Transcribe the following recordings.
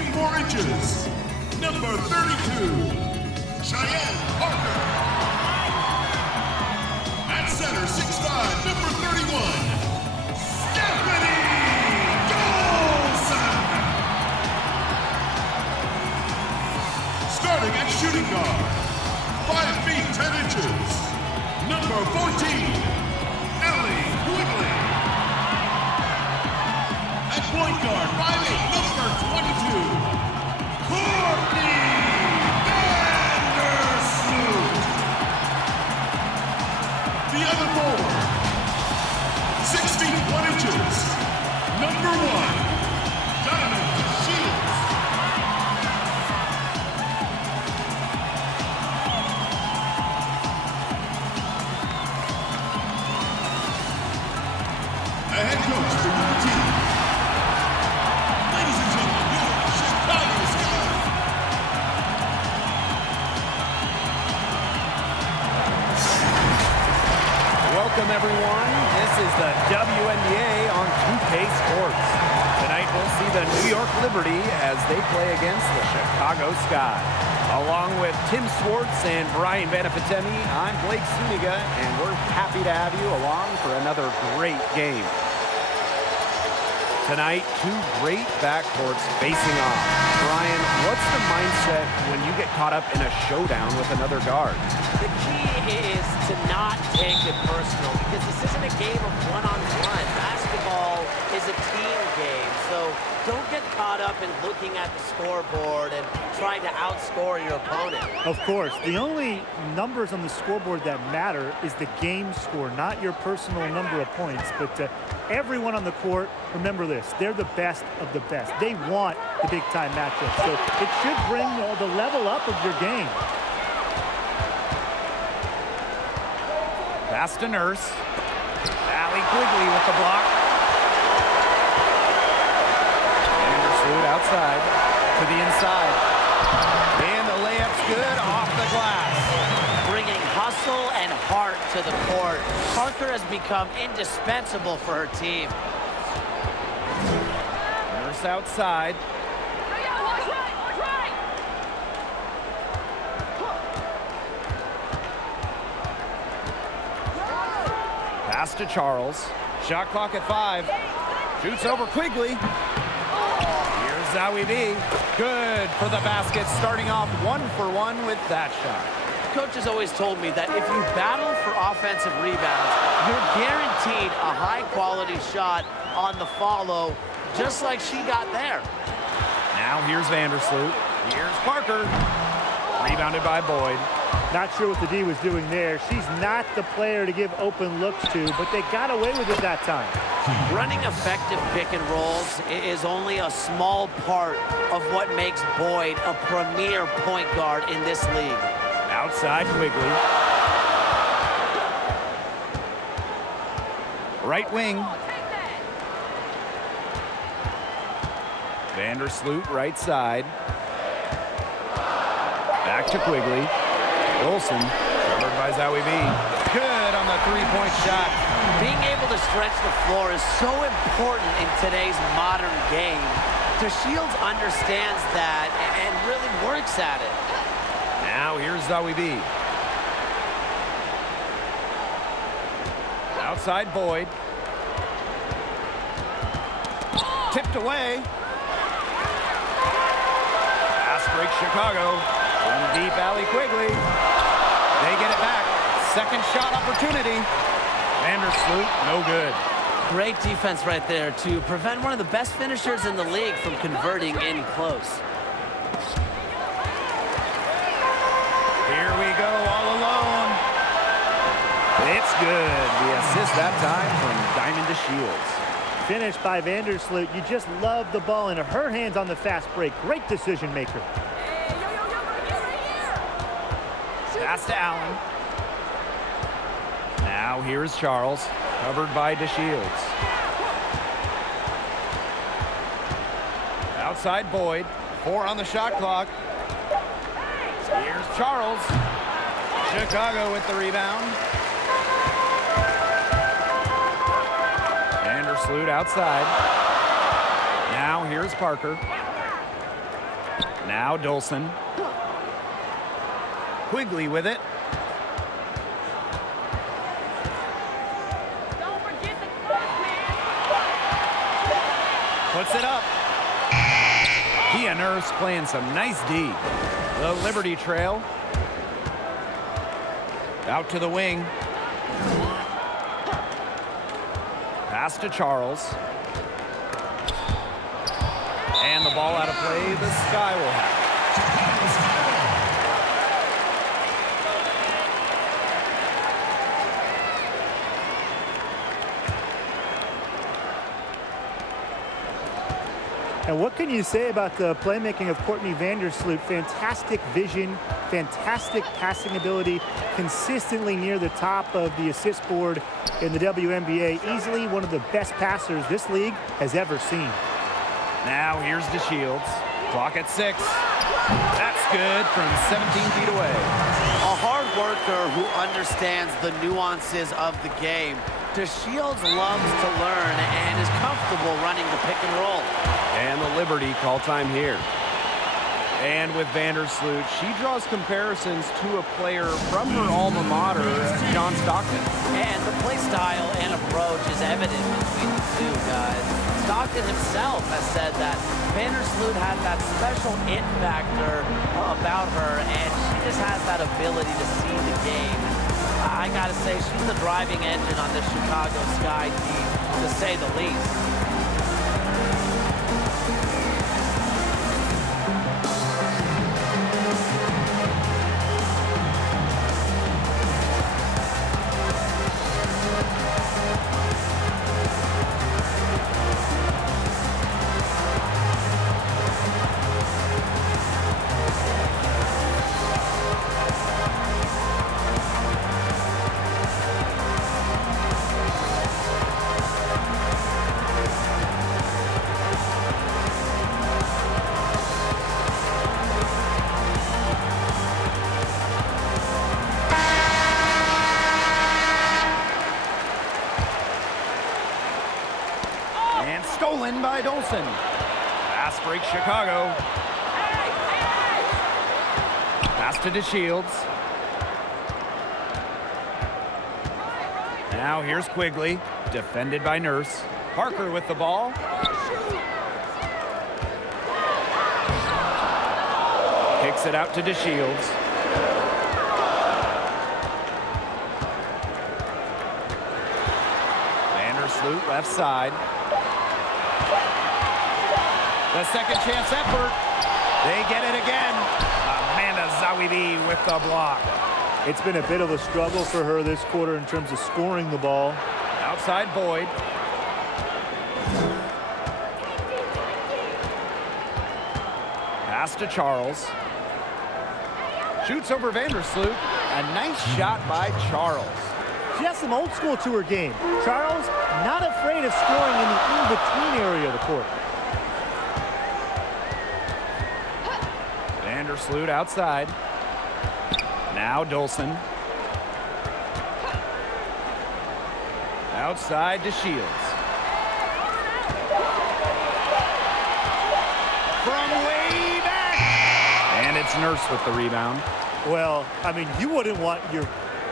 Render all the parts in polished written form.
64 inches, number 32, Cheyenne Parker. At center, 6'5", number 31, Stephanie Golson. Starting at shooting guard, 5 feet 10 inches, number 14, Ellie Quigley. At point guard, 5'8", number 22, Courtney Vandersloot. The other forward, 6 feet 1 inches, number 1, Diamond Shields. A head coach for your team. Ladies and gentlemen, your Chicago Sky. Welcome, everyone. This is the WNBA on 2K Sports. Tonight, we'll see the New York Liberty as they play against the Chicago Sky. Along with Tim Swartz and Brian Banafitemi, I'm Blake Suniga, and we're happy to have you along for another great game. Tonight, two great backcourts facing off. Brian, what's the mindset when you get caught up in a showdown with another guard? The key is to not take it personal, because this isn't a game of one-on-one. Basketball is a team game, so don't get caught up in looking at the scoreboard and trying to outscore your opponent. Of course, the only numbers on the scoreboard that matter is the game score, not your personal number of points. But everyone on the court, remember this, they're the best of the best. They want the big-time matchup, so it should bring the level up of your game. Pass to Nurse. Allie Quigley with the block. Vandersloot outside to the inside. And the layup's good off the glass. Bringing hustle and heart to the court. Parker has become indispensable for her team. Nurse outside. Pass to Charles. Shot clock at 5. Shoots over Quigley. Here's Zowie B. Good for the basket, starting off 1 for 1 with that shot. Coach has always told me that if you battle for offensive rebounds, you're guaranteed a high-quality shot on the follow, just like she got there. Now here's Vandersloot. Here's Parker. Rebounded by Boyd. Not sure what the D was doing there. She's not the player to give open looks to, but they got away with it that time. Running effective pick and rolls is only a small part of what makes Boyd a premier point guard in this league. Outside Quigley. Right wing. Vandersloot right side. Back to Quigley. Wilson, covered by Zowie B. Good on the three-point shot. Being able to stretch the floor is so important in today's modern game. DeShields understands that and really works at it. Now here's Zowie B. Outside Boyd. Tipped away. Pass break Chicago. From deep alley Quigley. They get it back. Second shot opportunity. Vandersloot, no good. Great defense right there to prevent one of the best finishers in the league from converting in close. Here we go, all alone. It's good. The assist that time from Diamond DeShields. Finished by Vandersloot. You just love the ball in her hands on the fast break. Great decision maker. Pass to Allen. Now here's Charles, covered by DeShields. Outside Boyd, 4 on the shot clock. Here's Charles. Chicago with the rebound. Vandersloot outside. Now here's Parker. Now Dolson. Quigley with it. Don't forget the clock, man. Puts it up. He and Nurse playing some nice D. The Liberty trail. Out to the wing. Pass to Charles. And the ball out of play. The Sky will have it. And what can you say about the playmaking of Courtney Vandersloot? Fantastic vision, fantastic passing ability, consistently near the top of the assist board in the WNBA. Easily one of the best passers this league has ever seen. Now here's DeShields. Clock at 6. That's good from 17 feet away. A hard worker who understands the nuances of the game. DeShields loves to learn and is comfortable running the pick and roll. And the Liberty call time here. And with Vandersloot, she draws comparisons to a player from her alma mater, John Stockton. And the play style and approach is evident between the two guys. Stockton himself has said that Vandersloot has that special it factor about her, and she just has that ability to see the game. I gotta say, she's the driving engine on the Chicago Sky team, to say the least. Stolen by Dolson. Fast break Chicago. Pass to DeShields. Now here's Quigley. Defended by Nurse. Parker with the ball. Kicks it out to DeShields. Vandersloot left side. The second chance effort. They get it again. Amanda Zawibi with the block. It's been a bit of a struggle for her this quarter in terms of scoring the ball. Outside Boyd. Pass to Charles. Shoots over Vandersloot. A nice shot by Charles. She has some old school to her game. Charles, not afraid of scoring in the in-between area of the court. Vandersloot outside. Now Dolson. Outside DeShields. From way back. And it's Nurse with the rebound. Well, I mean, you wouldn't want your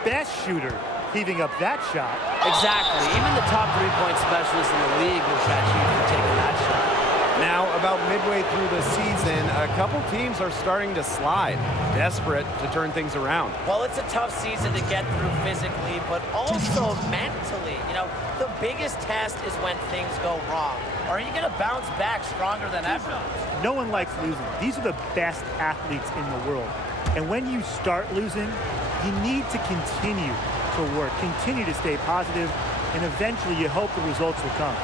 best shooter heaving up that shot. Exactly. Even the top three-point specialist in the league will catch you for taking that shot. Now, about midway through the season, a couple teams are starting to slide, desperate to turn things around. Well, it's a tough season to get through physically, but also mentally. You know, the biggest test is when things go wrong. Are you going to bounce back stronger than ever? No one likes losing. These are the best athletes in the world. And when you start losing, you need to continue to work, continue to stay positive, and eventually you hope the results will come.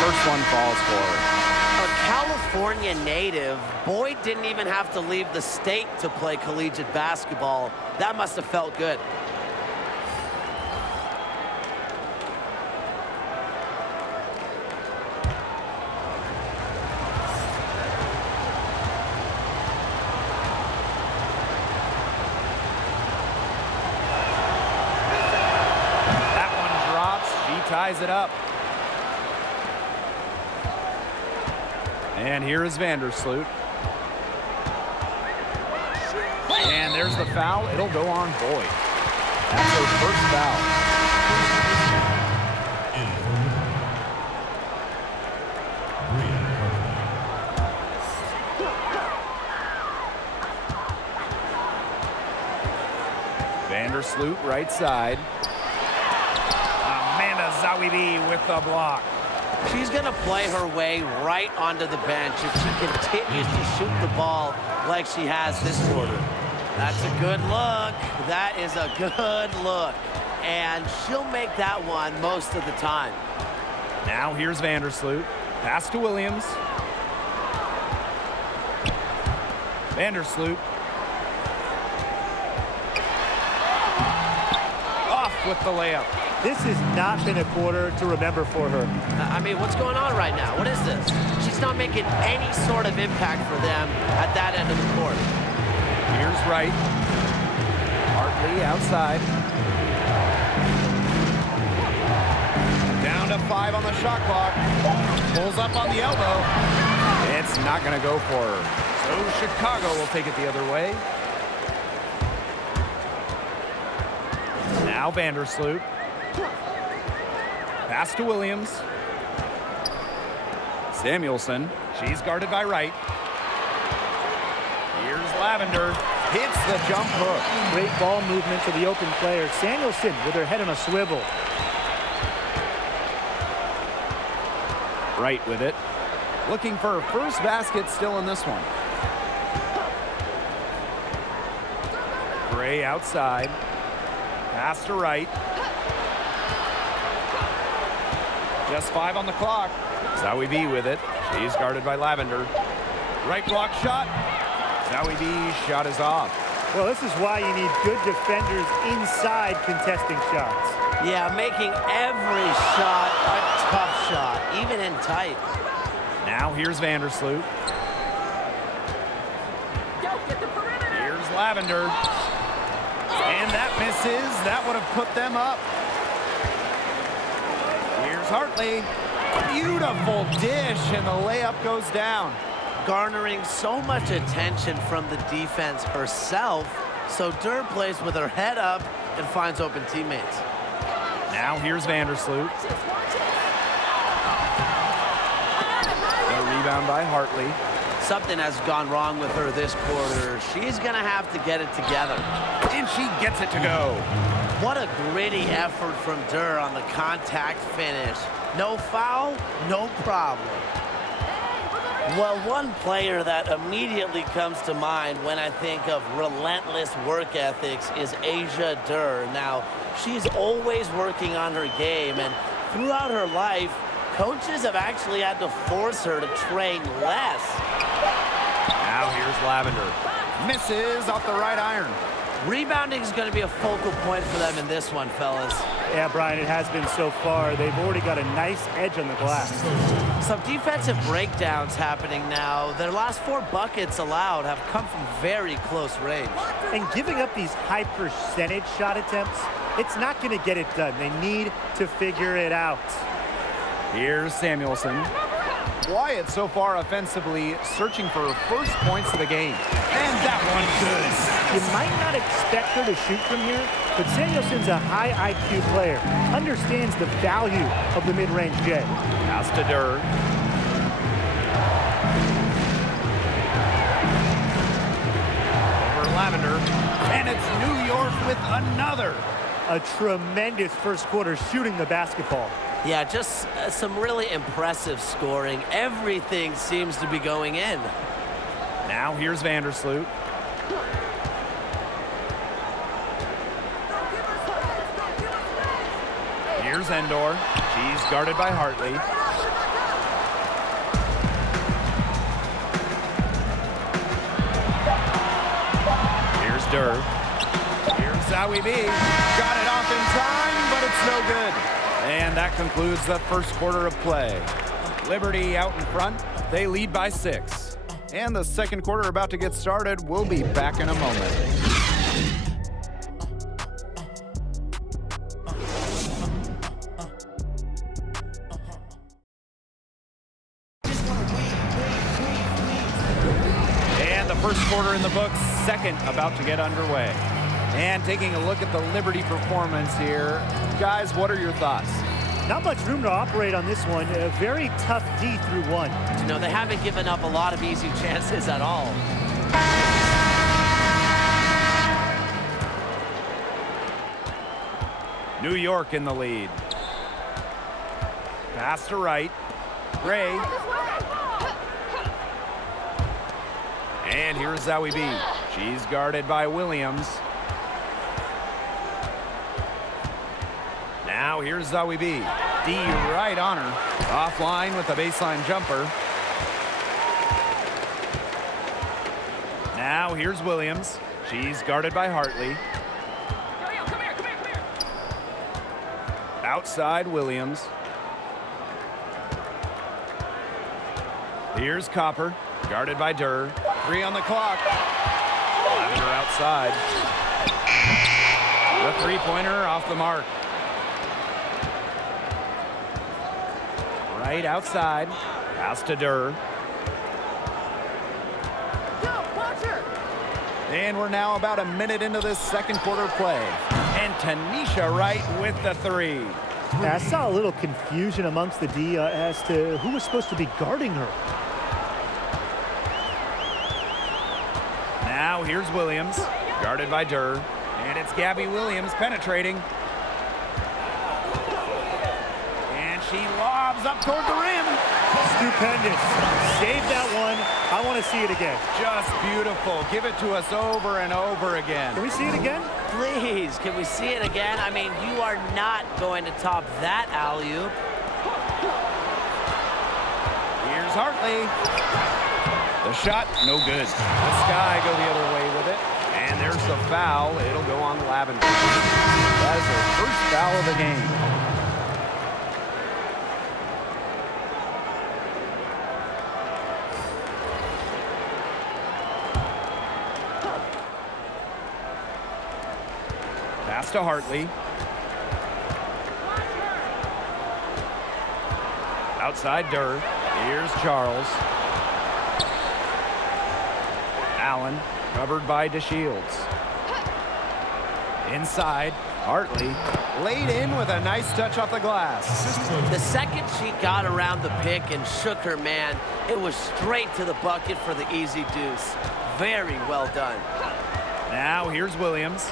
First one falls for her. A California native, Boyd didn't even have to leave the state to play collegiate basketball. That must have felt good. That one drops. She ties it up. And here is Vandersloot. And there's the foul. It'll go on Boyd. That's her first foul. Vandersloot right side. Amanda Zawibi with the block. She's going to play her way right onto the bench if she continues to shoot the ball like she has this quarter. That's a good look. That is a good look. And she'll make that one most of the time. Now here's Vandersloot. Pass to Williams. Vandersloot. Off with the layup. This has not been a quarter to remember for her. I mean, what's going on right now? What is this? She's not making any sort of impact for them at that end of the court. Here's Wright. Hartley outside. Down to 5 on the shot clock. Pulls up on the elbow. It's not going to go for her. So Chicago will take it the other way. Now Vandersloot. Pass to Williams. Samuelson. She's guarded by Wright. Here's Lavender. Hits the jump hook. Great ball movement to the open player. Samuelson with her head on a swivel. Wright with it. Looking for her first basket still in this one. Gray outside. Pass to Wright. Just 5 on the clock. Zawibi with it. She's guarded by Lavender. Right block shot. Zawibi's shot is off. Well, this is why you need good defenders inside contesting shots. Yeah, making every shot a tough shot, even in tight. Now here's Vandersloot. Here's Lavender. And that misses. That would have put them up. Here's Hartley. Beautiful dish, and the layup goes down. Garnering so much attention from the defense herself, so Durr plays with her head up and finds open teammates. Now here's Vandersloot. The rebound by Hartley. Something has gone wrong with her this quarter. She's going to have to get it together. And she gets it to go. What a gritty effort from Durr on the contact finish. No foul, no problem. Well, one player that immediately comes to mind when I think of relentless work ethics is Asia Durr. Now, she's always working on her game, and throughout her life, coaches have actually had to force her to train less. Now here's Lavender. Misses off the right iron. Rebounding is going to be a focal point for them in this one, fellas. Yeah, Brian, it has been so far. They've already got a nice edge on the glass. Some defensive breakdowns happening now. Their last 4 buckets allowed have come from very close range. And giving up these high percentage shot attempts, it's not going to get it done. They need to figure it out. Here's Samuelson. Wyatt so far offensively searching for her first points of the game. And that one good. You might not expect her to shoot from here, but Samuelson's a high IQ player. Understands the value of the mid-range J. Pass to Durr. Over Lavender. And it's New York with another. A tremendous first quarter shooting the basketball. Yeah, just some really impressive scoring. Everything seems to be going in. Now here's Vandersloot. Here's Endor. She's guarded by Hartley. Here's Durr. Here's Zawibi. Got it off in time, but it's no good. And that concludes the first quarter of play. Liberty out in front. They lead by 6. And the second quarter about to get started. We'll be back in a moment. First quarter in the books, second about to get underway. And taking a look at the Liberty performance here. Guys, what are your thoughts? Not much room to operate on this one. A very tough D through one. You know, they haven't given up a lot of easy chances at all. New York in the lead. Pass to right. Ray. And here's Zowie B. She's guarded by Williams. Now here's Zowie B. D right on her. Offline with the baseline jumper. Now here's Williams. She's guarded by Hartley. Outside Williams. Here's Copper, guarded by Durr. 3 on the clock. Lavender outside. The three-pointer off the mark. Right outside. Pass to Durr. And we're now about a minute into this second quarter play. And Tanisha Wright with the 3. I saw a little confusion amongst the D as to who was supposed to be guarding her. Now here's Williams, guarded by Durr. And it's Gabby Williams penetrating. And she lobs up toward the rim. Stupendous. Save that one. I want to see it again. Just beautiful. Give it to us over and over again. Can we see it again? Please, can we see it again? I mean, you are not going to top that alley-oop. Here's Hartley. The shot, no good. The Sky go the other way with it. And there's the foul. It'll go on Lavender. That is her first foul of the game. Pass to Hartley. Outside Durr. Here's Charles. Allen, covered by DeShields. Inside, Hartley. Laid in with a nice touch off the glass. The second she got around the pick and shook her man, it was straight to the bucket for the easy deuce. Very well done. Now here's Williams.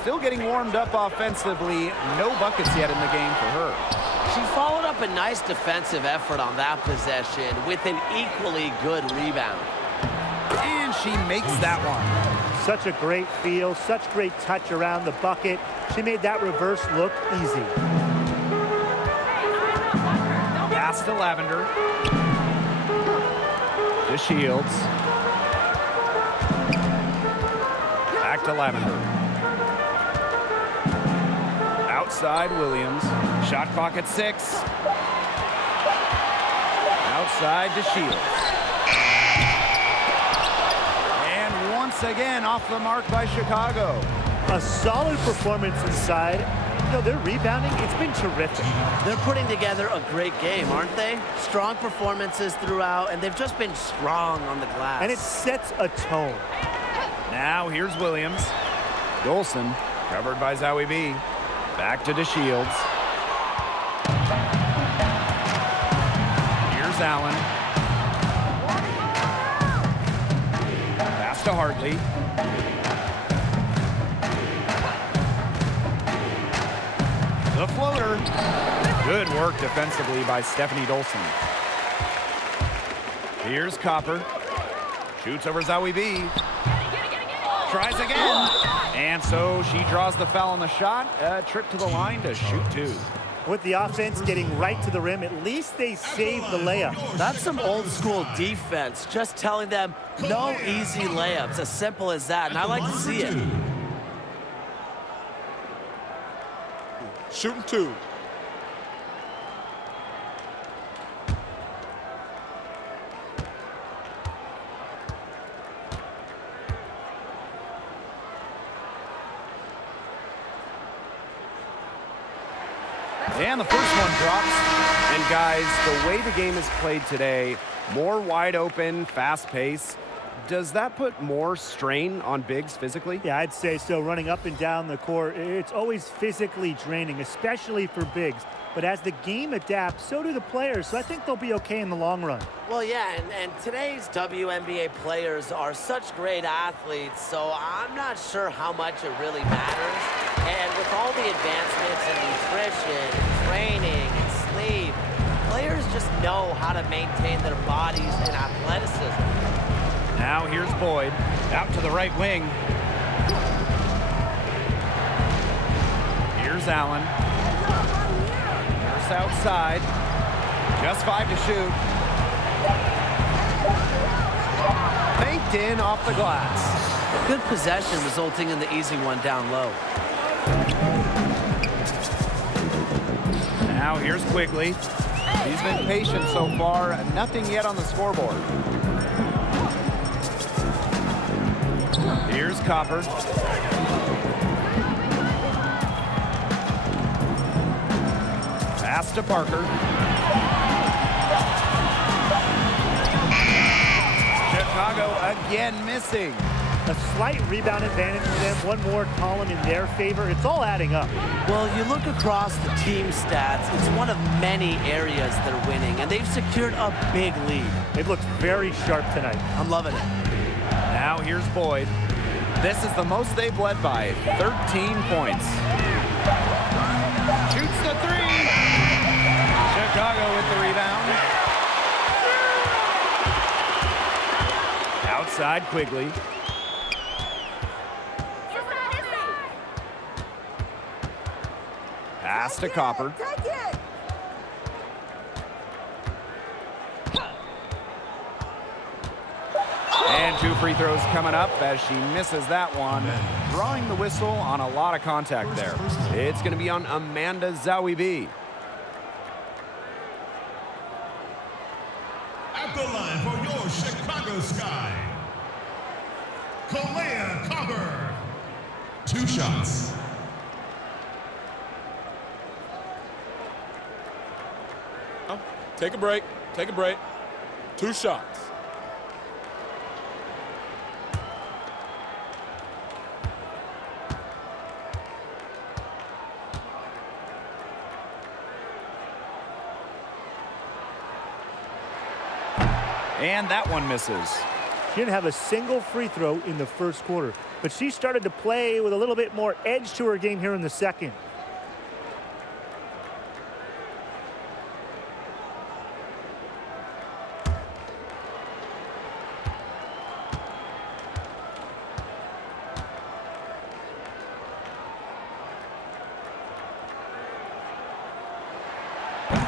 Still getting warmed up offensively. No buckets yet in the game for her. She followed up a nice defensive effort on that possession with an equally good rebound. And she makes that one. Such a great feel, such great touch around the bucket. She made that reverse look easy. Pass to Lavender. To Shields. Back to Lavender. Outside Williams. Shot clock at 6. Outside to Shields. And once again off the mark by Chicago. A solid performance inside. You know, their rebounding, it's been terrific. They're putting together a great game, aren't they? Strong performances throughout, and they've just been strong on the glass. And it sets a tone. Now here's Williams. Dolson, covered by Zowie B. Back to DeShields. Here's Allen. Pass to Hartley. The floater. Good work defensively by Stephanie Dolson. Here's Copper. Shoots over Zowie B. Tries again. And so she draws the foul on the shot. A trip to the line to shoot 2. With the offense getting right to the rim, at least they saved the layup. That's some old school defense. Just telling them no easy layups. As simple as that. And I like to see it. Shooting 2. And the first one drops. And guys, the way the game is played today, more wide open, fast pace, Does that put more strain on bigs physically? Yeah, I'd say so. Running up and down the court, it's always physically draining, especially for bigs. But as the game adapts, so do the players. So I think they'll be okay in the long run. Well, yeah, and today's WNBA players are such great athletes, so I'm not sure how much it really matters. And with all the advancements in nutrition, and training, and sleep, players just know how to maintain their bodies and athleticism. Now here's Boyd, out to the right wing. Here's Allen. Here's outside. Just 5 to shoot. Banked in off the glass. Good possession resulting in the easy one down low. Now here's Quigley. He's been patient so far. Nothing yet on the scoreboard. Here's Copper. Pass to Parker. Chicago again missing. A slight rebound advantage for them. One more column in their favor. It's all adding up. Well, you look across the team stats, it's one of many areas they're winning, and they've secured a big lead. They've looked very sharp tonight. I'm loving it. Now here's Boyd. This is the most they've led by, 13 points. Shoots the three. Chicago with the rebound. Outside Quigley. Pass to Copper. And 2 free throws coming up as she misses that one. Drawing the whistle on a lot of contact there. It's going to be on Amanda Zawibi. At the line for your Chicago Sky, Kalea Copper. 2 shots. Take a break. Take a break. 2 shots. And that one misses. She didn't have a single free throw in the first quarter, but she started to play with a little bit more edge to her game here in the second.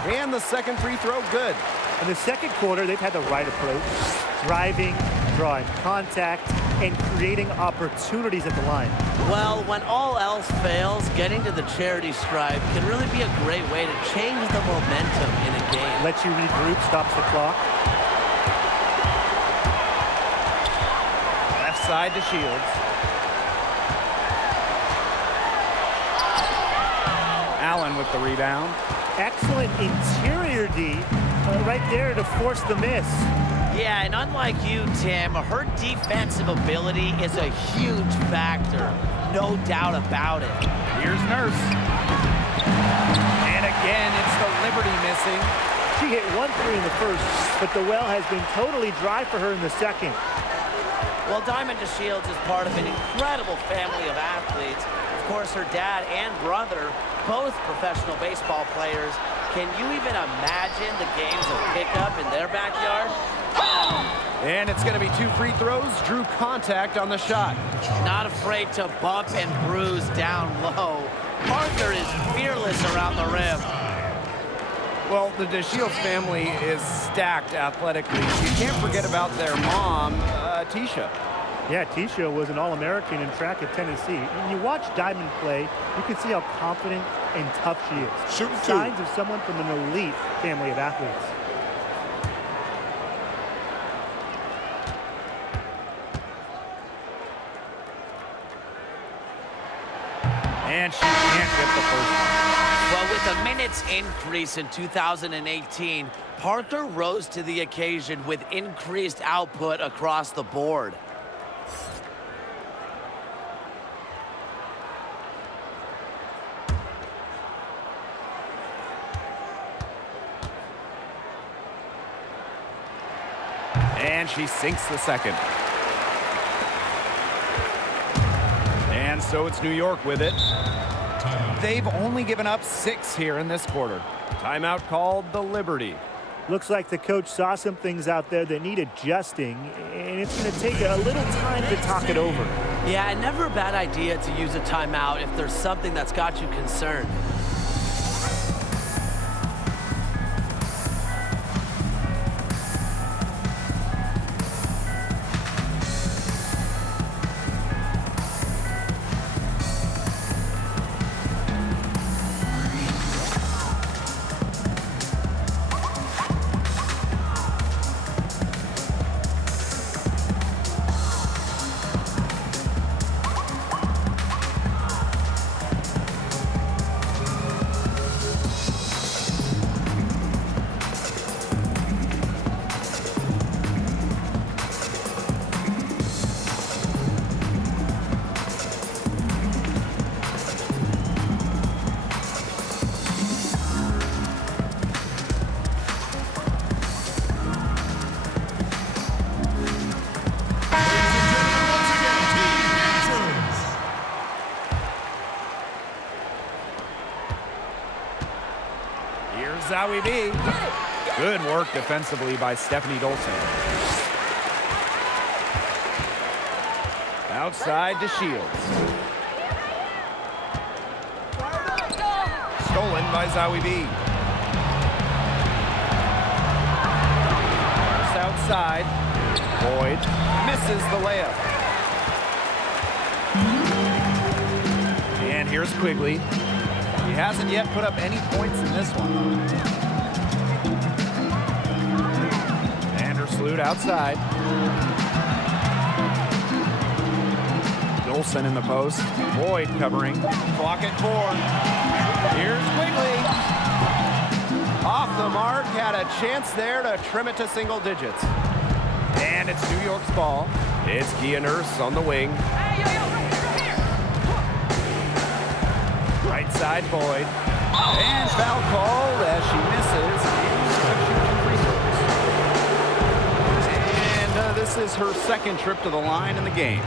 And the second free throw, good. In the second quarter, they've had the right approach, driving, drawing contact, and creating opportunities at the line. Well, when all else fails, getting to the charity stripe can really be a great way to change the momentum in a game. Lets you regroup, stops the clock. Left side to Shields. Allen with the rebound. Excellent interior D right there to force the miss. Yeah, and unlike you, Tim, her defensive ability is a huge factor. No doubt about it. Here's Nurse. And again, it's the Liberty missing. She hit 1 3 in the first, but the well has been totally dry for her in the second. Well, Diamond DeShields is part of an incredible family of athletes. Of course, her dad and brother, both professional baseball players. Can you even imagine the games of pickup in their backyard? And it's going to be 2 free throws. Drew contact on the shot. Not afraid to bump and bruise down low. Parker is fearless around the rim. Well, the DeShields family is stacked athletically. You can't forget about their mom, Tisha. Yeah, Tisha was an All-American in track at Tennessee. When you watch Diamond play, you can see how confident and tough she is. Shooting 2. Signs of someone from an elite family of athletes. And she can't get the first one. Well, with a minutes increase in 2018, Parker rose to the occasion with increased output across the board. And she sinks the second. And so it's New York with it. They've only given up 6 here in this quarter. Timeout called the Liberty. Looks like the coach saw some things out there that need adjusting, and it's going to take a little time to talk it over. Yeah, never a bad idea to use a timeout if there's something that's got you concerned. Zowie B. Good work defensively by Stephanie Dolson. Outside to Shields. Stolen by Zowie B. Just outside. Boyd misses the layup. And here's Quigley. He hasn't yet put up any points in this one. Vandersloot outside. Dolson in the post. Boyd covering. Clock at 4. Here's Quigley. Off the mark. Had a chance there to trim it to single digits. And it's New York's ball. It's Gia Nurse on the wing. Right side, Boyd. And foul called as she misses. And this is her second trip to the line in the game.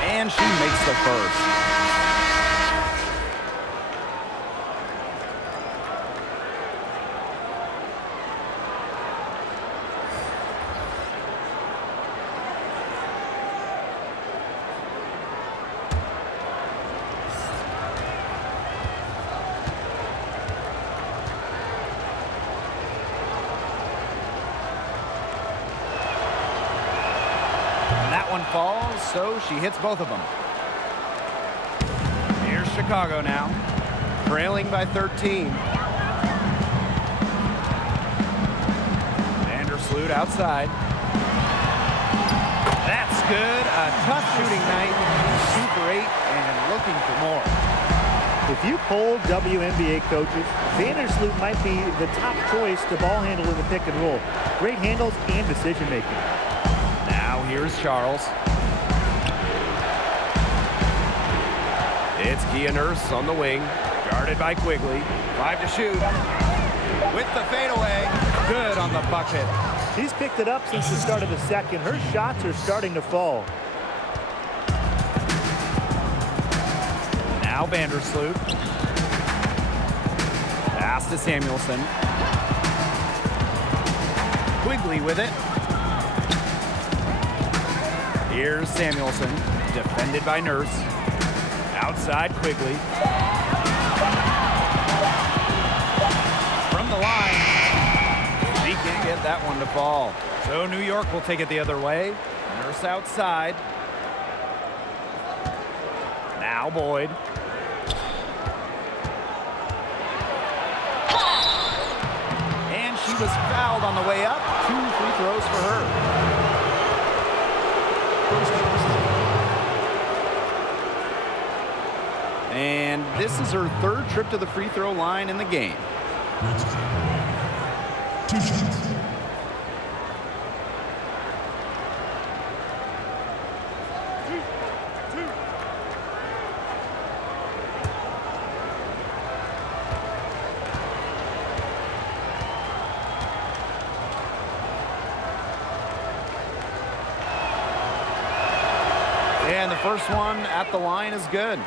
And she makes the first. That one falls, so she hits both of them. Here's Chicago now, trailing by 13. Vandersloot outside. That's good. A tough shooting night. 2 for 8 and looking for more. If you poll WNBA coaches, Vandersloot might be the top choice to ball handle in the pick and roll. Great handles and decision making. Now here's Charles. It's Gia Nurse on the wing, guarded by Quigley. 5 to shoot. With the fadeaway, good on the bucket. She's picked it up since the start of the second. Her shots are starting to fall. Now Vandersloot. Pass to Samuelson. Quigley with it. Here's Samuelson, defended by Nurse. Outside Quigley. From the line. She can't get that one to fall. So New York will take it the other way. Nurse outside. Now Boyd. And she was fouled on the way up. 2 free throws for her. And this is her 3rd trip to the free throw line in the game. 2 shots. And the first one at the line is good.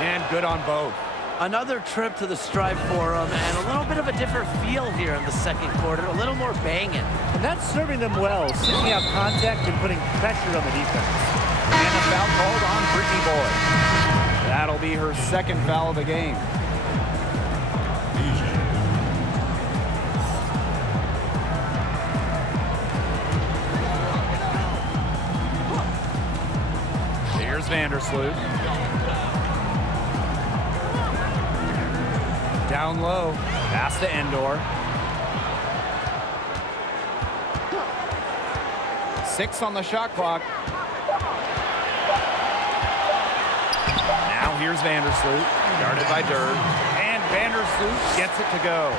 And good on both. Another trip to the stripe for them, and a little bit of a different feel here in the second quarter, a little more banging. And that's serving them well, seeking out contact and putting pressure on the defense. And a foul called on Brittany Boyd. That'll be her 2nd foul of the game. Here's Vandersloot. Down low, pass to Endor. 6 on the shot clock. Now here's Vandersloot, guarded by Durr. And Vandersloot gets it to go.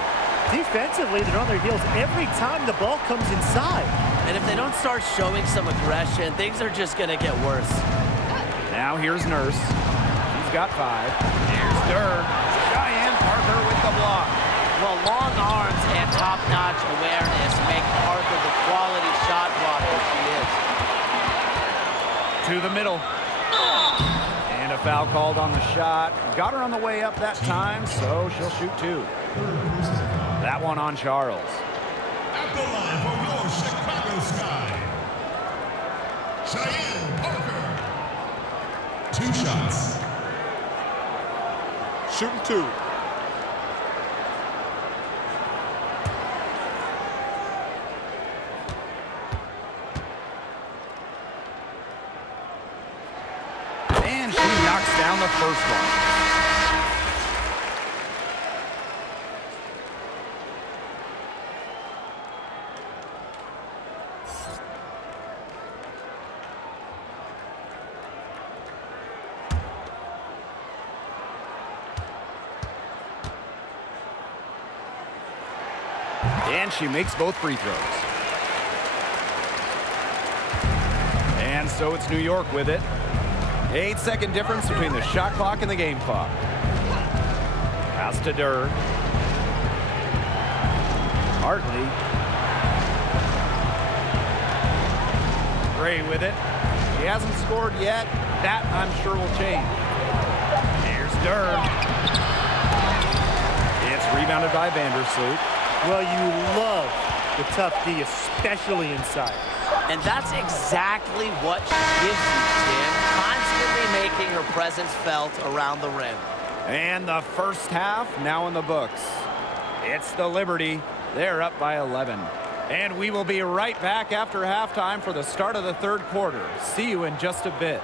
Defensively, they're on their heels every time the ball comes inside. And if they don't start showing some aggression, things are just going to get worse. Now here's Nurse. She's got 5. Here's Durr. Cheyenne Parker with the block. Well, long arms and top-notch awareness make Parker the quality shot blocker she is. To the middle. And a foul called on the shot. Got her on the way up that time, so she'll shoot 2. That one on Charles. At the line for your Chicago Sky, Cheyenne Parker. 2 shots. Shooting 2. And she knocks down the first one. And she makes both free throws. And so it's New York with it. 8-second difference between the shot clock and the game clock. Pass to Durr. Hartley. Gray with it. He hasn't scored yet. That, I'm sure, will change. Here's Durr. It's rebounded by Vandersloot. Well, you love the tough D, especially inside. And that's exactly what she gives you, Tim. Constantly making her presence felt around the rim. And the first half now in the books. It's the Liberty. They're up by 11. And we will be right back after halftime for the start of the 3rd quarter. See you in just a bit.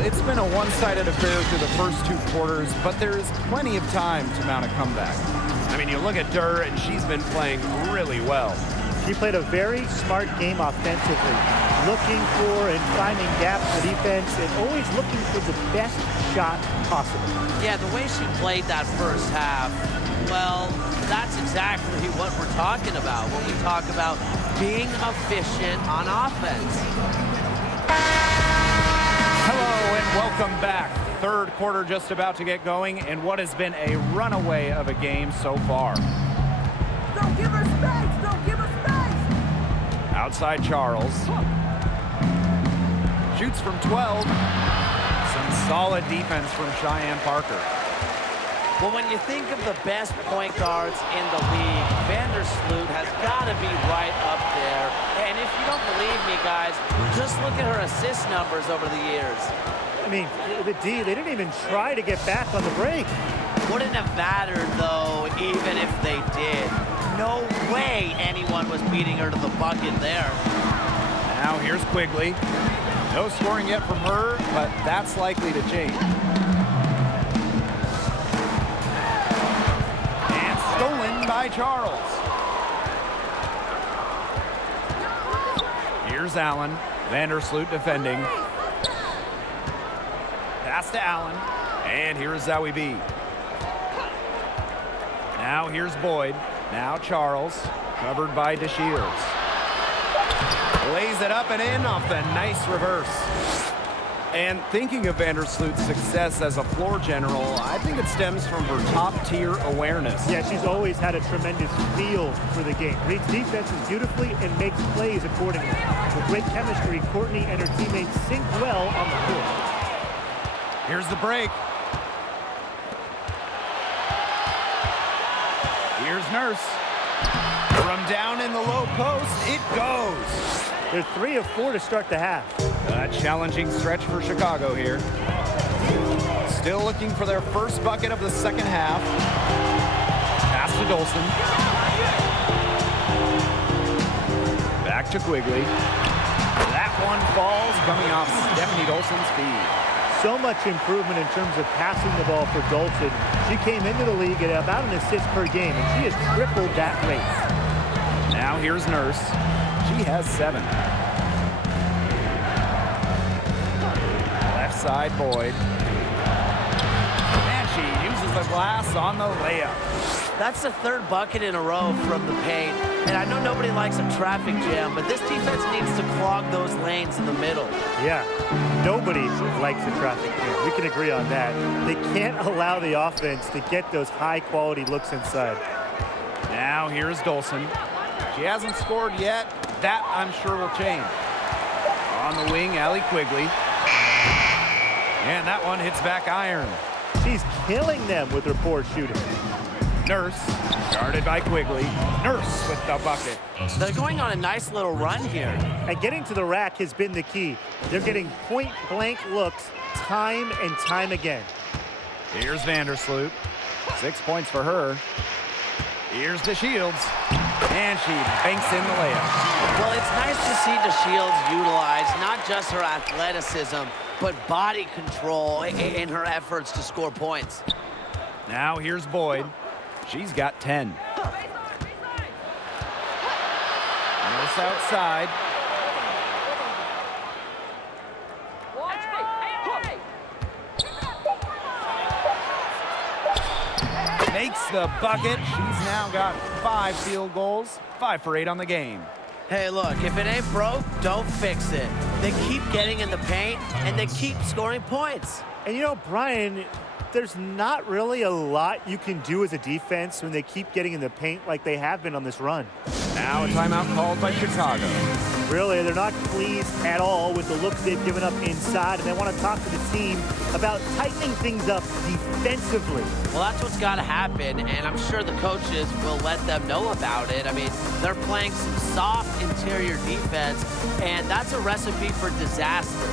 it's been a one-sided affair through the first 2 quarters, but there is plenty of time to mount a comeback. I mean, you look at Durr, and she's been playing really well. She played a very smart game offensively, looking for and finding gaps for defense and always looking for the best shot possible. Yeah, the way she played that first half, well, that's exactly what we're talking about when we talk about being efficient on offense. Hello and welcome back. Third quarter just about to get going, and what has been a runaway of a game so far. Don't give her space! Don't give her space! Outside Charles. Shoots from 12. Some solid defense from Cheyenne Parker. Well, when you think of the best point guards in the league, Vandersloot has got to be right up there. And if you don't believe me, guys, just look at her assist numbers over the years. I mean, the D, they didn't even try to get back on the break. Wouldn't have mattered, though, even if they did. No way anyone was beating her to the bucket there. Now here's Quigley. No scoring yet from her, but that's likely to change. And stolen by Charles. Here's Allen. Vandersloot defending. Pass to Allen. And here's Zowie B. Now here's Boyd. Now Charles. Covered by DeShields. Lays it up and in off the nice reverse. And thinking of Vandersloot's success as a floor general, I think it stems from her top-tier awareness. Yeah, she's always had a tremendous feel for the game. Reads defenses beautifully and makes plays accordingly. With great chemistry, Courtney and her teammates sync well on the court. Here's the break. Here's Nurse. From down in the low post, it goes. They're 3 of 4 to start the half. A challenging stretch for Chicago here. Still looking for their first bucket of the second half. Pass to Dolson. Back to Quigley. That one falls, coming off Stephanie Dolson's feed. So much improvement in terms of passing the ball for Dolson. She came into the league at about an assist per game, and she has tripled that rate. Now here's Nurse. She has 7. Left side, Boyd. And she uses the glass on the layup. That's the 3rd bucket in a row from the paint. And I know nobody likes a traffic jam, but this defense needs to clog those lanes in the middle. Yeah, nobody likes a traffic jam. We can agree on that. They can't allow the offense to get those high-quality looks inside. Now here's Dolson. She hasn't scored yet. That, I'm sure, will change. On the wing, Allie Quigley. And that one hits back iron. She's killing them with her poor shooting. Nurse, guarded by Quigley. Nurse with the bucket. They're going on a nice little run here. And getting to the rack has been the key. They're getting point-blank looks time and time again. Here's Vandersloot. 6 points for her. Here's DeShields. And she banks in the layup. Well, it's nice to see DeShields utilize not just her athleticism, but body control in her efforts to score points. Now here's Boyd. She's got 10. Nurse outside. Makes the bucket. She's now got 5 field goals, 5 for 8 on the game. Hey, look, if it ain't broke, don't fix it. They keep getting in the paint, and they keep scoring points. And you know, Brian, there's not really a lot you can do as a defense when they keep getting in the paint like they have been on this run. Now a timeout called by Chicago. Really, they're not pleased at all with the looks they've given up inside, and they want to talk to the team about tightening things up defensively. Well, that's what's got to happen, and I'm sure the coaches will let them know about it. I mean, they're playing some soft interior defense, and that's a recipe for disaster.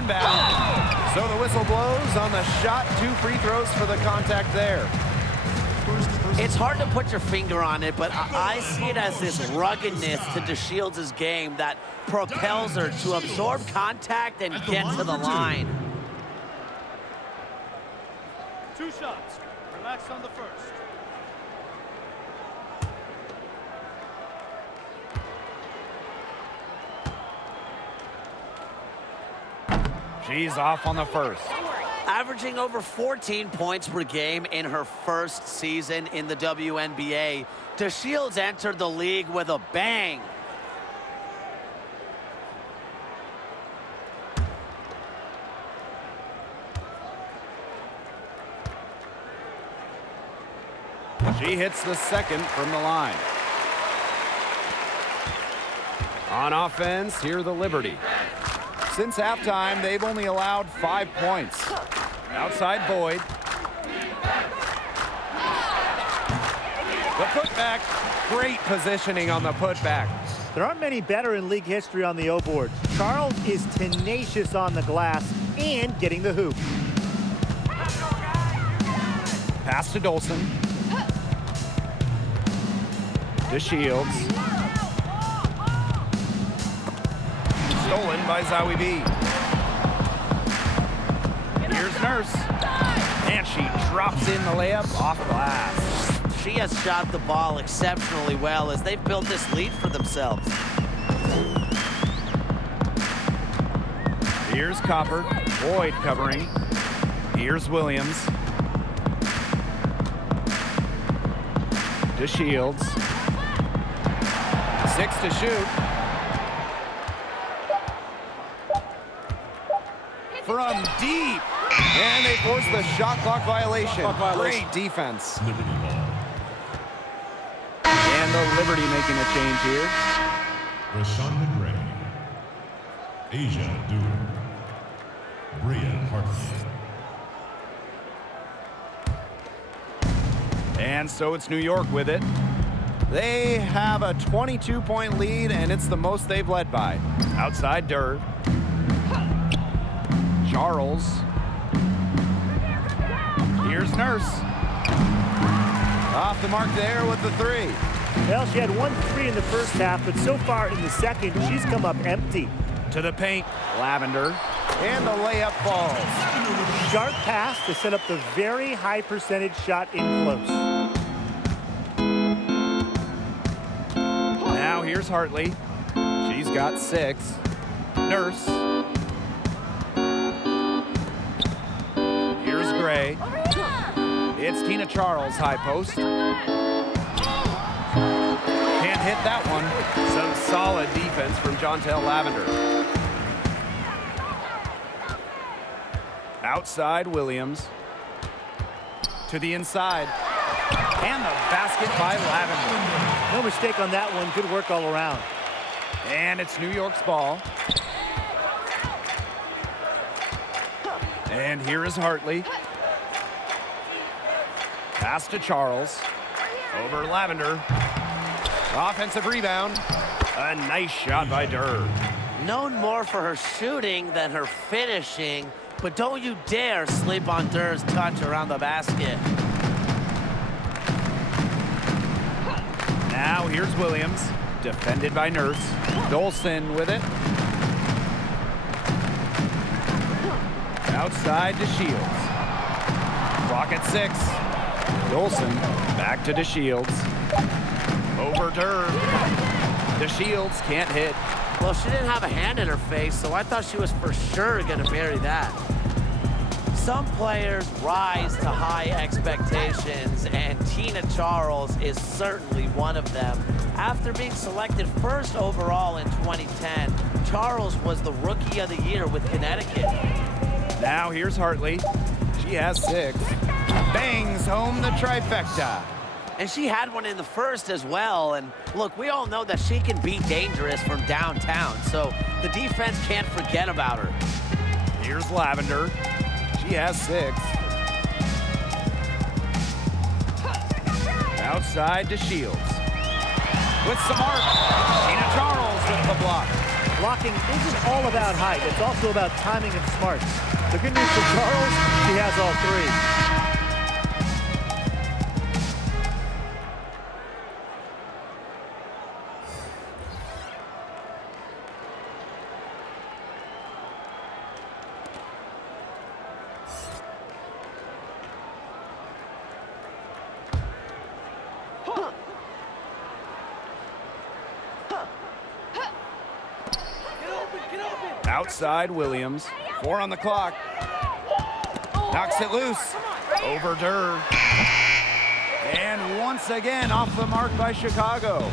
inbound. So the whistle blows on the shot. 2 free throws for the contact there. It's hard to put your finger on it, but I see it as this ruggedness to DeShields' game that propels her to absorb contact and get to the line. 2 shots. Relax on the first. She's off on the first. Averaging over 14 points per game in her first season in the WNBA, DeShields entered the league with a bang. She hits the second from the line. On offense, here the Liberty. Since halftime, they've only allowed 5 points. Outside Boyd. The putback. Great positioning on the putback. There aren't many better in league history on the O-board. Charles is tenacious on the glass and getting the hoop. Pass to Dolson. DeShields. Stolen by Zawi B. Here's Nurse. And she drops in the layup off glass. She has shot the ball exceptionally well as they've built this lead for themselves. Here's Copper. Boyd covering. Here's Williams. DeShields. 6 to shoot. From deep. And they force the shot clock violation. Great defense. Liberty ball. And the Liberty making a change here. Rashonda Gray. Asia Dewar. Bria Hartley. And so it's New York with it. They have a 22-point lead, and it's the most they've led by. Outside Durr. Charles. Here's Nurse. Off the mark there with the 3. Well, she had 1 3 in the first half, but so far in the second, she's come up empty. To the paint. Lavender. And the layup falls. Sharp pass to set up the very high percentage shot in close. Now here's Hartley. She's got 6. Nurse. Here's Gray. It's Tina Charles, high post. Can't hit that one. Some solid defense from Jontel Lavender. Outside Williams. To the inside. And the basket by Lavender. No mistake on that one. Good work all around. And it's New York's ball. And here is Hartley. Pass to Charles. Over Lavender. Offensive rebound. A nice shot by Durr. Known more for her shooting than her finishing, but don't you dare sleep on Durr's touch around the basket. Now here's Williams. Defended by Nurse. Dolson with it. Outside DeShields. Clock at 6. Dolson back to DeShields. Over Durr. DeShields can't hit. Well, she didn't have a hand in her face, so I thought she was for sure going to bury that. Some players rise to high expectations, and Tina Charles is certainly one of them. After being selected first overall in 2010, Charles was the Rookie of the Year with Connecticut. Now here's Hartley. She has 6. Bangs home the trifecta. And she had one in the first as well. And look, we all know that she can be dangerous from downtown, so the defense can't forget about her. Here's Lavender. She has 6. Outside DeShields. With some art. Tina Charles with the block. blocking isn't all about height. It's also about timing and smarts. The good news for Charles, he has all three. Outside Williams. 4 on the clock. Knocks it loose. Over Durr. And once again off the mark by Chicago.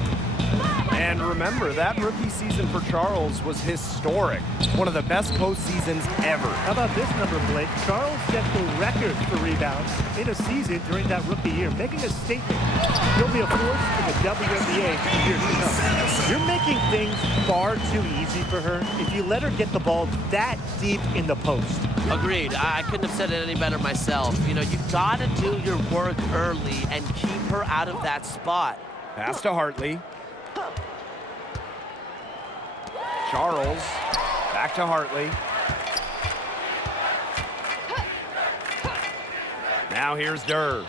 And remember, that rookie season for Charles was historic. One of the best postseasons ever. How about this number, Blake? Charles set the record for rebounds in a season during that rookie year, making a statement. He'll be a force in the WNBA for years to come. You're making things far too easy for her if you let her get the ball that deep in the post. Agreed. I couldn't have said it any better myself. You know, you've got to do your work early and keep her out of that spot. Pass to Hartley. Charles, back to Hartley. Now here's Durr.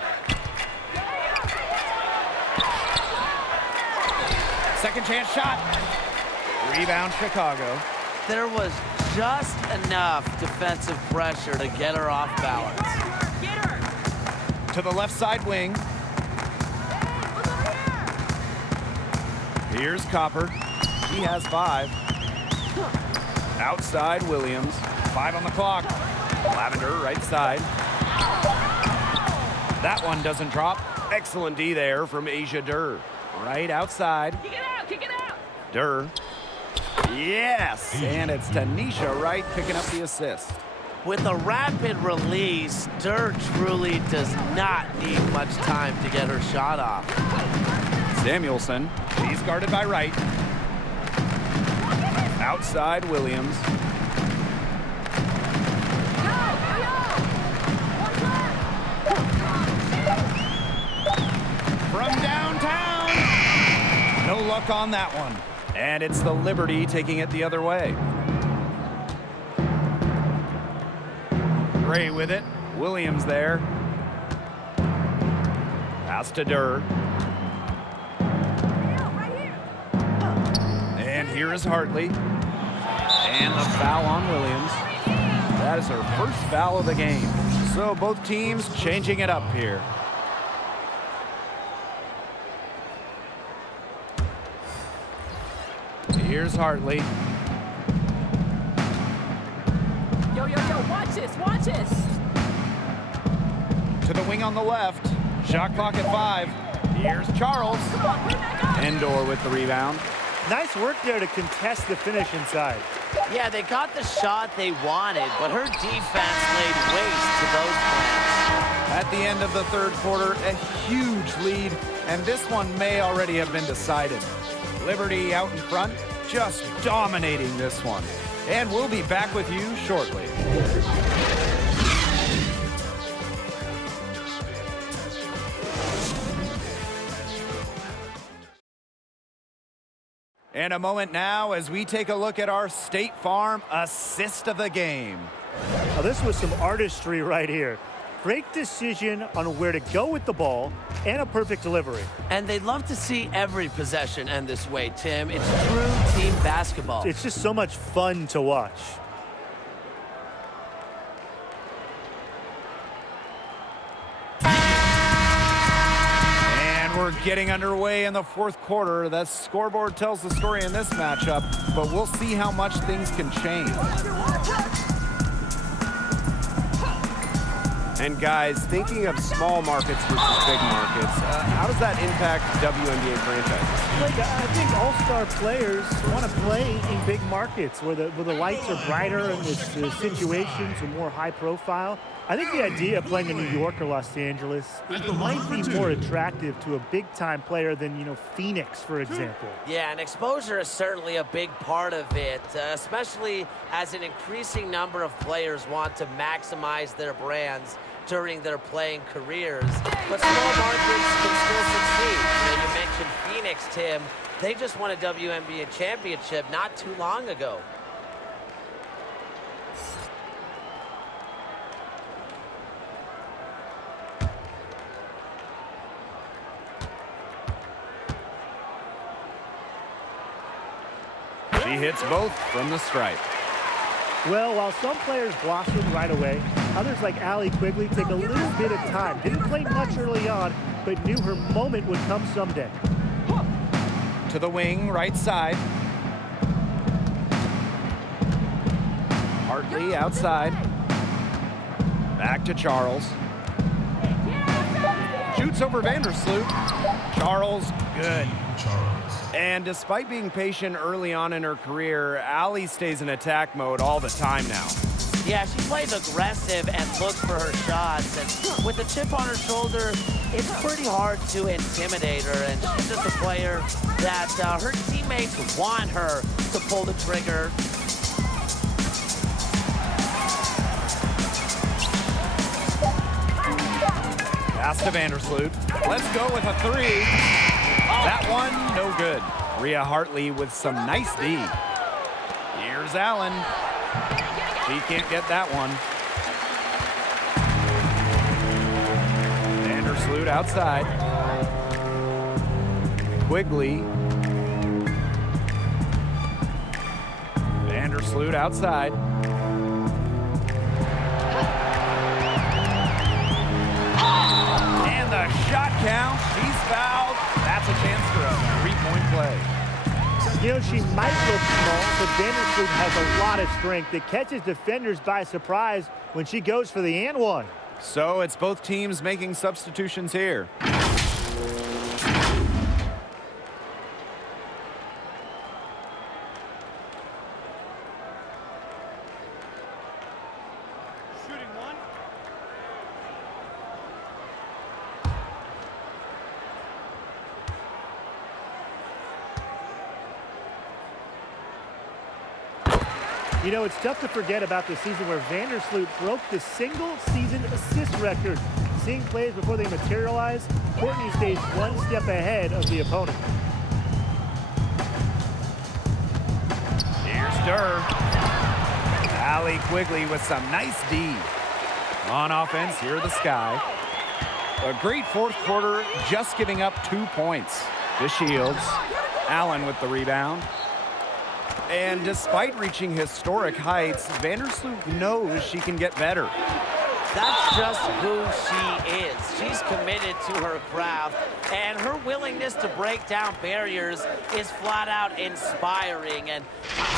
Second chance shot. Rebound Chicago. There was just enough defensive pressure to get her off balance. To the left side wing. Here's Copper. He has 5. Outside Williams. 5 on the clock. Lavender right side. That one doesn't drop. Excellent D there from Asia Durr. Right outside. Kick it out, kick it out. Durr. Yes, and it's Tanisha Wright picking up the assist. With a rapid release, Durr truly does not need much time to get her shot off. Samuelson. She's guarded by Wright. Outside Williams. From downtown. No luck on that one. And it's the Liberty taking it the other way. Gray with it. Williams there. Pass to Durr. And here is Hartley. And the foul on Williams. That is her first foul of the game. So both teams changing it up here. Here's Hartley. Yo, watch this, watch this. To the wing on the left. Shot clock at 5. Here's Charles. Come on, bring that guy. Endor with the rebound. Nice work there to contest the finish inside. Yeah, they got the shot they wanted, but her defense laid waste to those plans. At the end of the third quarter, a huge lead, and this one may already have been decided. Liberty out in front, just dominating this one. And we'll be back with you shortly. And a moment now as we take a look at our State Farm assist of the game. Now, this was some artistry right here. Great decision on where to go with the ball and a perfect delivery. And they'd love to see every possession end this way, Tim. It's true team basketball. It's just so much fun to watch. We're getting underway in the fourth quarter. The scoreboard tells the story in this matchup, but we'll see how much things can change. And guys, thinking of small markets versus big markets, how does that impact WNBA franchises? Like, I think all-star players want to play in big markets where the lights are brighter and the situations are more high profile. I think the idea of playing in New York or Los Angeles might be more attractive to a big-time player than, Phoenix, for example. Yeah, and exposure is certainly a big part of it, especially as an increasing number of players want to maximize their brands during their playing careers. But small markets can still succeed. You mentioned Phoenix, Tim. They just won a WNBA championship not too long ago. She hits both from the stripe. Well, while some players blossom right away, others like Allie Quigley take a little bit of time. Didn't play much early on, but knew her moment would come someday. To the wing, right side. Hartley outside. Back to Charles. Shoots over Vandersloot. Charles, good. And despite being patient early on in her career, Allie stays in attack mode all the time now. Yeah, she plays aggressive and looks for her shots. And with the chip on her shoulder, it's pretty hard to intimidate her. And she's just a player that her teammates want her to pull the trigger. Pass to Vandersloot. Let's go with a three. That one, no good. Rhea Hartley with some nice D. Here's Allen. She can't get that one. Vandersloot outside. Quigley. Vandersloot outside. And the shot count. She's fouled. That's a chance for a three-point play. You know, she might look small, but Vandersloot has a lot of strength. It catches defenders by surprise when she goes for the and one. So it's both teams making substitutions here. Shooting one. You know, it's tough to forget about the season where Vandersloot broke the single-season assist record. Seeing plays before they materialize, Courtney stays one step ahead of the opponent. Here's Durr. Allie Quigley with some nice D. On offense, here are the Sky. A great fourth quarter, just giving up 2 points. To Shields. Allen with the rebound. And despite reaching historic heights, Vandersloot knows she can get better. That's just who she is. She's committed to her craft, and her willingness to break down barriers is flat out inspiring. And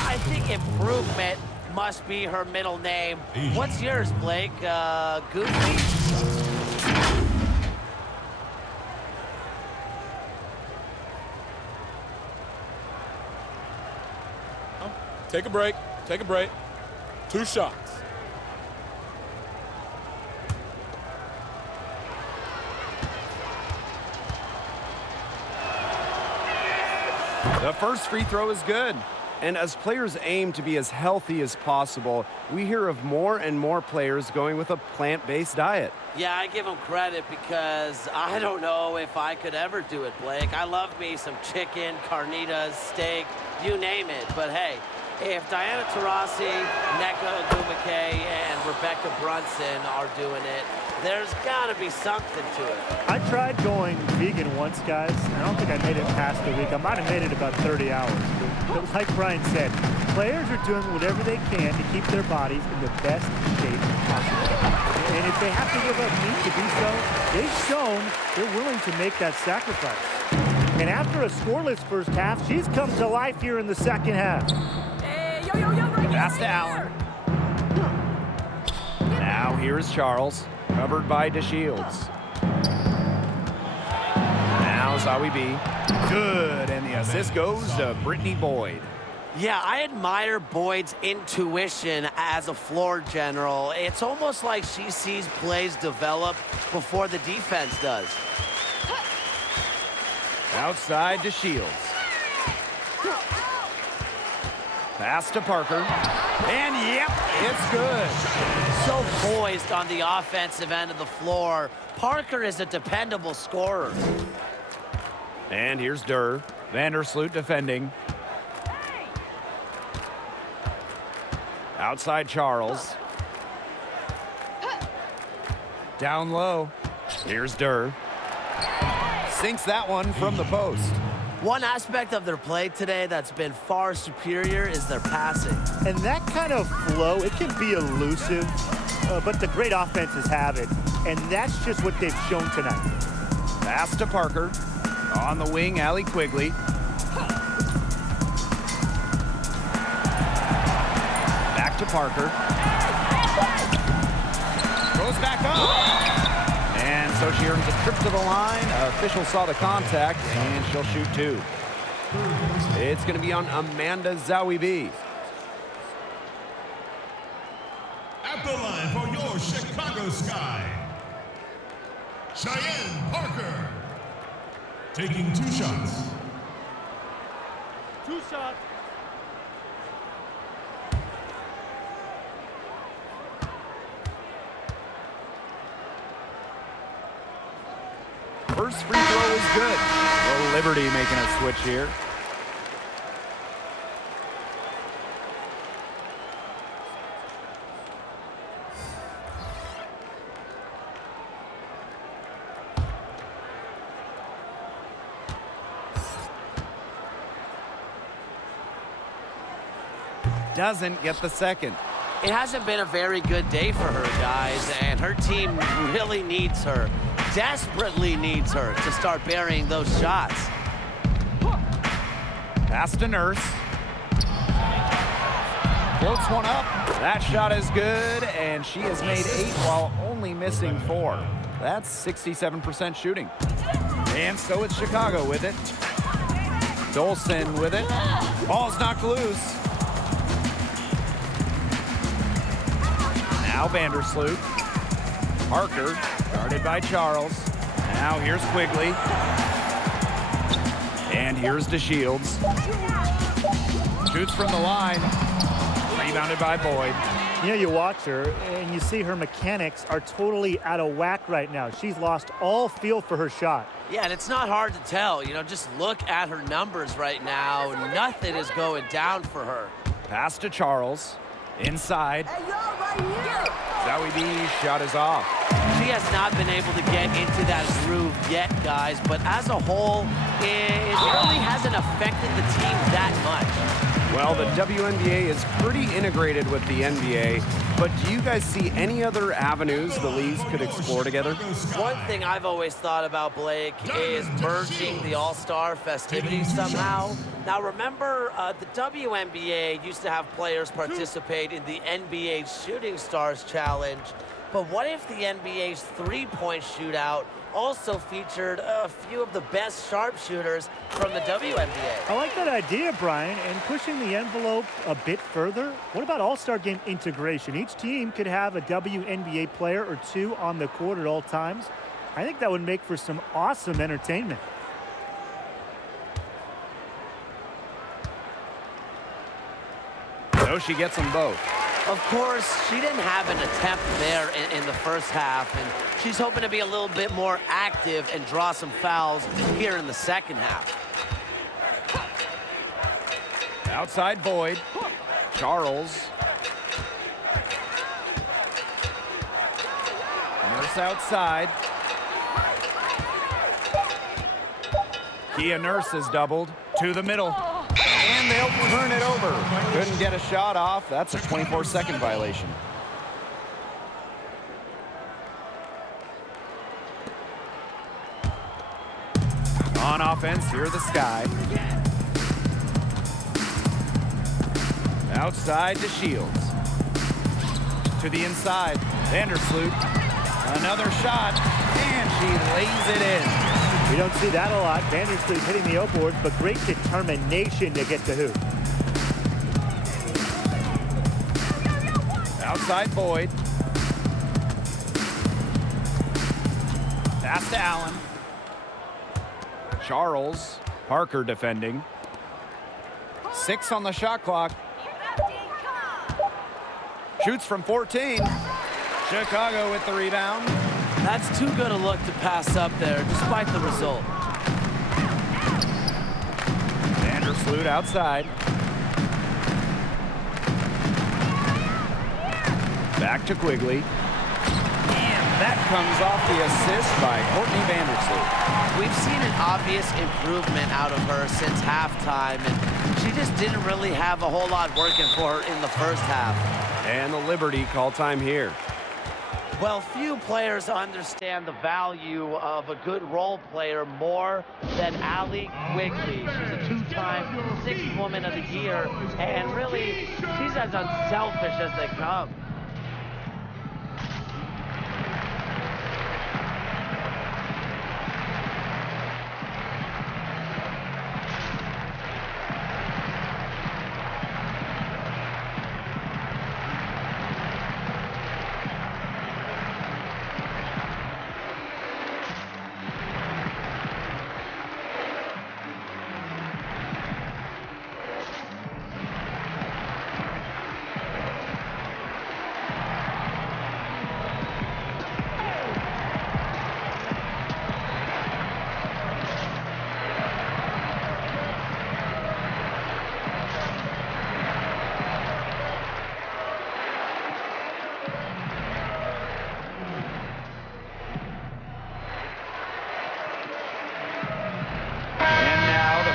I think improvement must be her middle name. What's yours, Blake? Goofy? Take a break. Take a break. 2 shots. The first free throw is good. And as players aim to be as healthy as possible, we hear of more and more players going with a plant-based diet. Yeah, I give them credit because I don't know if I could ever do it, Blake. I love me some chicken, carnitas, steak, you name it. But hey, if Diana Taurasi, Nneka Ogwumike, and Rebecca Brunson are doing it, there's got to be something to it. I tried going vegan once, guys. I don't think I made it past the week. I might have made it about 30 hours. But like Brian said, players are doing whatever they can to keep their bodies in the best shape possible. And if they have to give up meat to do so, they've shown they're willing to make that sacrifice. And after a scoreless first half, she's come to life here in the second half. Pass to Allen. Now here's Charles, covered by DeShields. Now Zawi B. Good, and the assist goes to Brittany Boyd. Yeah, I admire Boyd's intuition as a floor general. It's almost like she sees plays develop before the defense does. Outside to Shields. Pass to Parker. And yep, it's good. So poised on the offensive end of the floor. Parker is a dependable scorer. And here's Durr. Vandersloot defending. Outside Charles. Down low. Here's Durr. Sinks that one from the post. One aspect of their play today that's been far superior is their passing. And that kind of flow, it can be elusive, but the great offenses have it. And that's just what they've shown tonight. Pass to Parker. On the wing, Allie Quigley. Back to Parker. Goes back up. And so she earns a trip to the line. Official saw the contact, and she'll shoot 2. It's going to be on Amanda Zawibi. At the line for your Chicago Sky, Cheyenne Parker. Taking 2 shots. 2 shots. First free throw is good. Well, Liberty making a switch here. Doesn't get the second. It hasn't been a very good day for her, guys, and her team really needs her, desperately needs her to start burying those shots. Pass to Nurse. Floats one up. That shot is good, and she has made 8 while only missing 4. That's 67% shooting. And so it's Chicago with it. Dolson with it. Ball's knocked loose. Now Vandersloot. Parker, guarded by Charles. Now here's Quigley. And here's DeShields. Shoots from the line. Rebounded by Boyd. You know, you watch her and you see her mechanics are totally out of whack right now. She's lost all feel for her shot. Yeah, and it's not hard to tell. You know, just look at her numbers right now. Nothing is going down for her. Pass to Charles. Inside. Hey, y'all right here. Zawibi's shot is off. She has not been able to get into that groove yet, guys, but as a whole, it really hasn't affected the team that much. Well, the WNBA is pretty integrated with the NBA, but do you guys see any other avenues the leagues could explore together? One thing I've always thought about, Blake, is merging the All-Star festivities somehow. Now, remember, the WNBA used to have players participate in the NBA's Shooting Stars Challenge, but what if the NBA's three-point shootout also featured a few of the best sharpshooters from the WNBA? I like that idea, Brian, and pushing the envelope a bit further. What about All-Star Game integration? Each team could have a WNBA player or 2 on the court at all times. I think that would make for some awesome entertainment. So she gets them both. Of course, she didn't have an attempt there in the first half, and she's hoping to be a little bit more active and draw some fouls here in the second half. Outside Boyd. Charles. Nurse outside. Kia Nurse is doubled to the middle. And they'll turn it over. Couldn't get a shot off. That's a 24-second violation. On offense, here are the Sky. Outside to Shields. To the inside. Vandersloot. Another shot. And she lays it in. We don't see that a lot. Vandersloot hitting the O-boards, but great determination to get the hoop. Outside Boyd. Pass to Allen. Charles. Parker defending. 6 on the shot clock. Shoots from 14. Chicago with the rebound. That's too good a look to pass up there, despite the result. Vandersloot outside. Back to Quigley. And that comes off the assist by Courtney Vandersloot. We've seen an obvious improvement out of her since halftime, and she just didn't really have a whole lot working for her in the first half. And the Liberty call time here. Well, few players understand the value of a good role player more than Allie Quigley. She's a two-time Sixth Woman of the Year, and really, she's as unselfish as they come.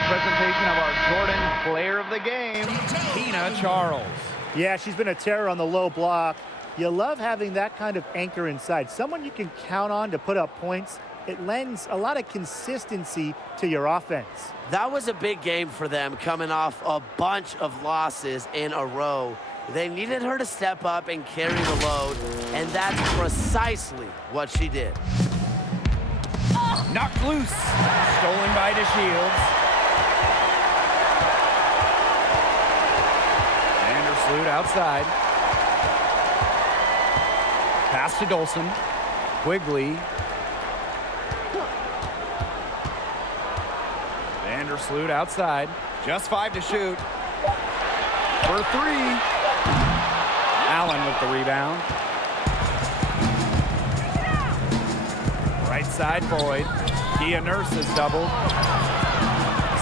Presentation of our Jordan player of the game, Tina Charles. Yeah, she's been a terror on the low block. You love having that kind of anchor inside. Someone you can count on to put up points. It lends a lot of consistency to your offense. That was a big game for them, coming off a bunch of losses in a row. They needed her to step up and carry the load, and that's precisely what she did. Knocked loose. Stolen by DeShields. Vandersloot outside. Pass to Dolson. Quigley. Vandersloot outside. Just 5 to shoot. For 3. Allen with the rebound. Right side, Boyd. Kia Nurse is doubled.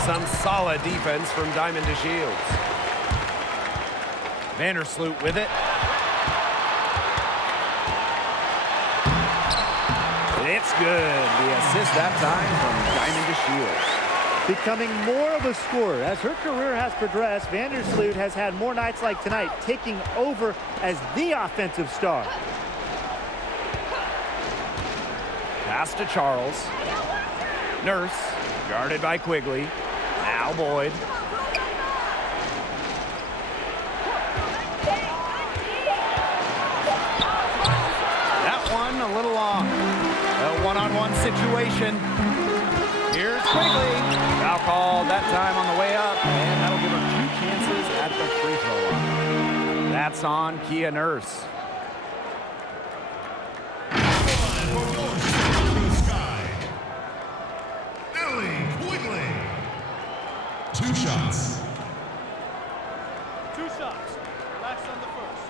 Some solid defense from Diamond DeShields. Vandersloot with it. It's good. The assist that time from Diamond DeShields. Becoming more of a scorer. As her career has progressed, Vandersloot has had more nights like tonight, taking over as the offensive star. Pass to Charles. Nurse, guarded by Quigley. Now Boyd. That one a little long. A one-on-one situation. Here's Quigley. Foul called that time on the way up, and that'll give her 2 chances at the free throw line. That's on Kia Nurse. Quigley. 2 shots. 2 shots. Relax on the first.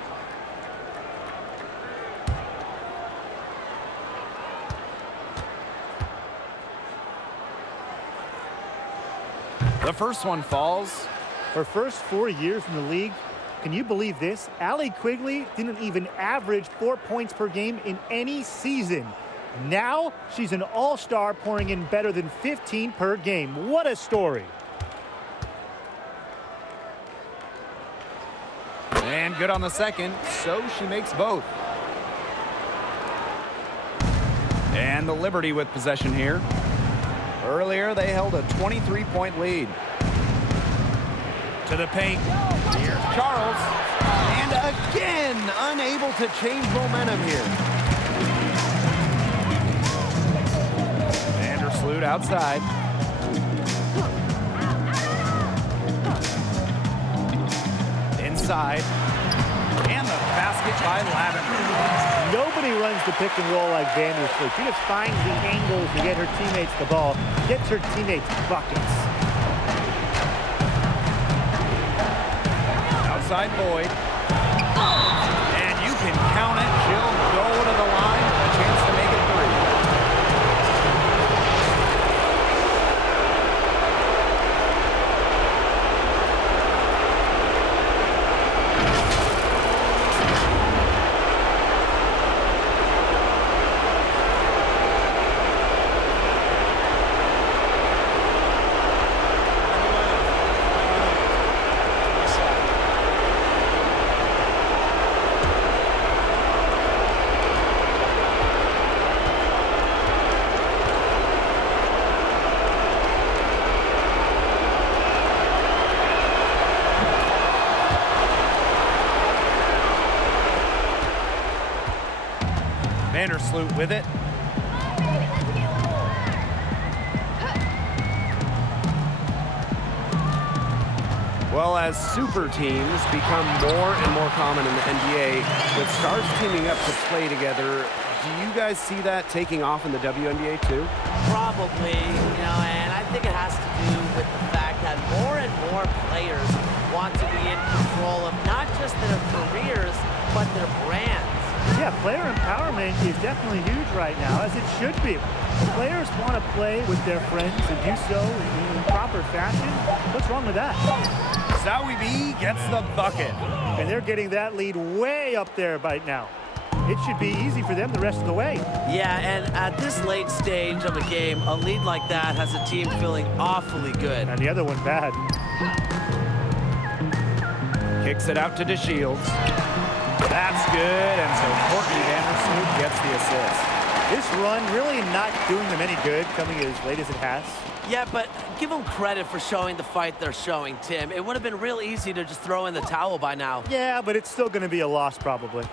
The first one falls. Her first 4 years in the league, can you believe this? Allie Quigley didn't even average 4 points per game in any season. Now she's an all-star, pouring in better than 15 per game. What a story. And good on the second, so she makes both. And the Liberty with possession here. Earlier, they held a 23-point lead. To the paint. Here's Charles. And again, unable to change momentum here. Vandersloot outside. Inside. And the basket by Lavender. Nobody runs the pick and roll like Vandersloot. She just finds the angles to get her teammates the ball, gets her teammates buckets. Outside Boyd. And you can count it. She'll go to the line with a chance to make it 3. Vandersloot with it. Well, as super teams become more and more common in the NBA, with stars teaming up to play together, do you guys see that taking off in the WNBA too? Probably, and I think it has to do with the fact that more and more players want to be in control of not just their careers, but their brands. Yeah, player empowerment is definitely huge right now, as it should be. The players want to play with their friends and do so in proper fashion. What's wrong with that? Zowie B gets the bucket. And they're getting that lead way up there right now. It should be easy for them the rest of the way. Yeah, and at this late stage of a game, a lead like that has a team feeling awfully good. And the other one bad. Kicks it out to DeShields. That's good, and so Courtney Vandersloot gets the assist. This run really not doing them any good, coming as late as it has. Yeah, but give them credit for showing the fight they're showing, Tim. It would have been real easy to just throw in the towel by now. Yeah, but it's still going to be a loss probably.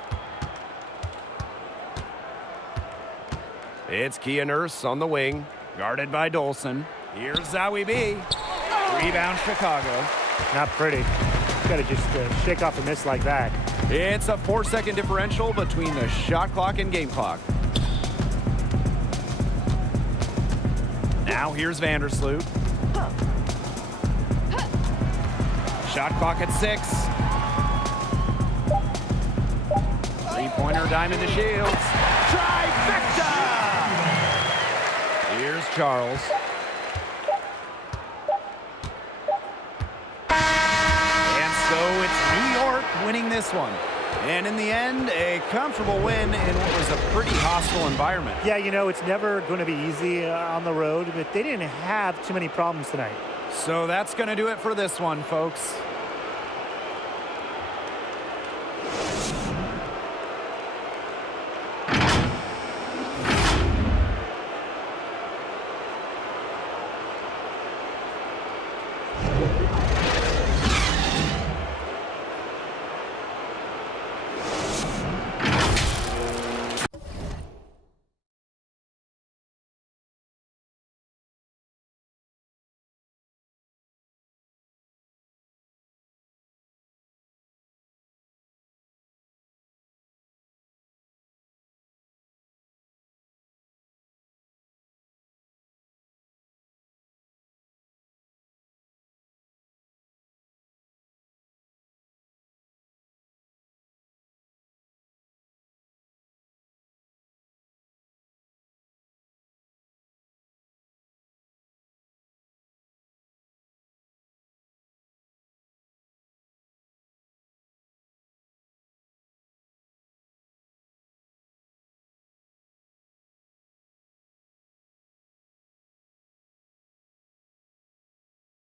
It's Kia Nurse on the wing, guarded by Dolson. Here's Zowie B. Rebound Chicago. Not pretty. Got to just shake off a miss like that. It's a 4-second differential between the shot clock and game clock. Now here's Vandersloot. Shot clock at 6. Three-pointer diamond to Shields. Trifecta! Here's Charles. And so it's New York winning this one. And in the end, a comfortable win in what was a pretty hostile environment. Yeah, it's never going to be easy on the road, but they didn't have too many problems tonight. So that's going to do it for this one, folks.